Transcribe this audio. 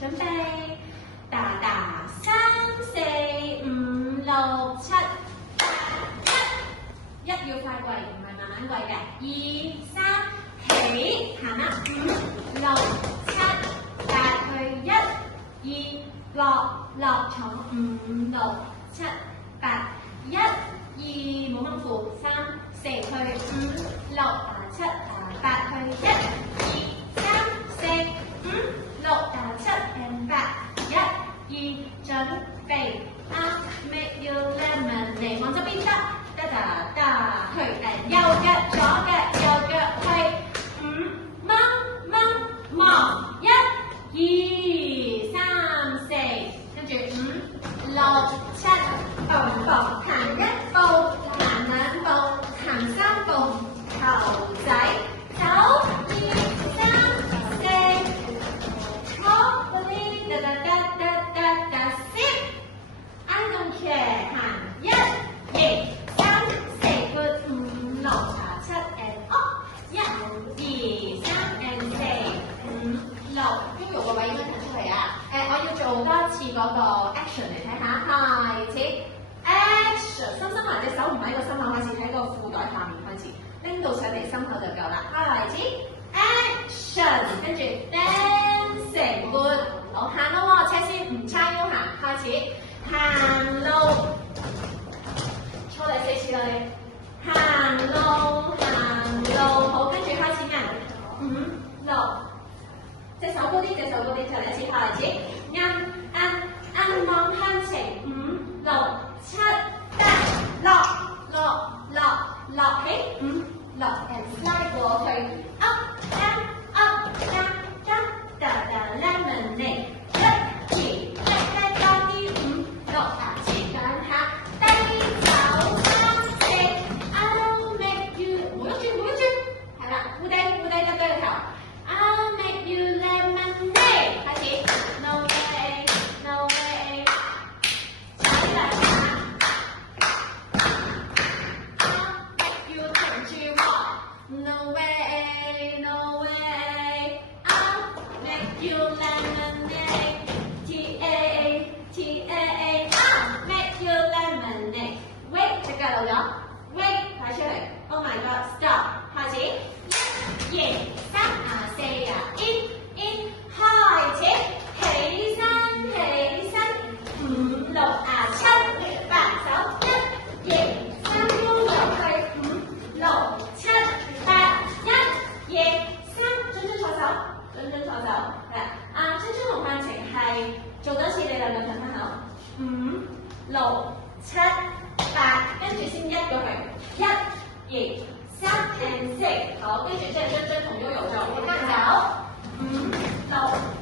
準備，打打3、4、5、6、7、8、1，要快跪，唔係慢慢跪嘅。2、3，起，行啦，5、6、7、8去1、2、落重5、6、7、8、1、2，冇掹褲，3、4去5、6、7、8去1、2、3、4、5、6、7、8、1、2，準備，make you lemonade，往側邊得，去，右腳左腳右腳去，5掹望，1、2、3、4，跟住5、6、7，步行1步，行2步，行3步，頭仔走，2、3、4，好嗰啲，sit， I don't care， 行1、2、3、4 good， 5、6、7 and up， 1、2、3 and 4、5、6，腰肉個位應該騰出嚟啊！我要做多次嗰個 action 嚟睇下，開始 action， 深深埋隻手唔喺個心口開始，喺個褲袋下面開始，拎到上嚟心口就夠啦。開始 action， 跟住 dancing good， 好行咯喎，車先唔叉腰行，開始行路，錯第4次啦你，行路，好，跟住開始按5、6，隻手高啲，就嚟一次開始，按望向前5、6、7、8，落起5、6 and slide 過去 up down lemonade， 1、2，叻多啲5、6、7兩下，低手3、4 ，I'll make you， 冇得轉，係啦，烏低得對頭 ，I'll make you lemonade， 開始 ，no way， 踩兩下 ，I'll make you 停住喎 ，no way，I'll make you lemonade， I'll make you lemonade， wait， 隻腳漏咗 ，wait， 快出嚟 ，oh my god，stop， 開始，1、2、3、4，in，開始，起身，5、6、7、8，手1、2、3，腰入去5、6、7、8，1、2、3，準左手，係啦，青春同向晴係做多次，你兩個褪翻口，5、6、7、8，跟住先1過去，1、2、3 and 4，好，跟住即係將同 Yoyo 做，跟走5、6。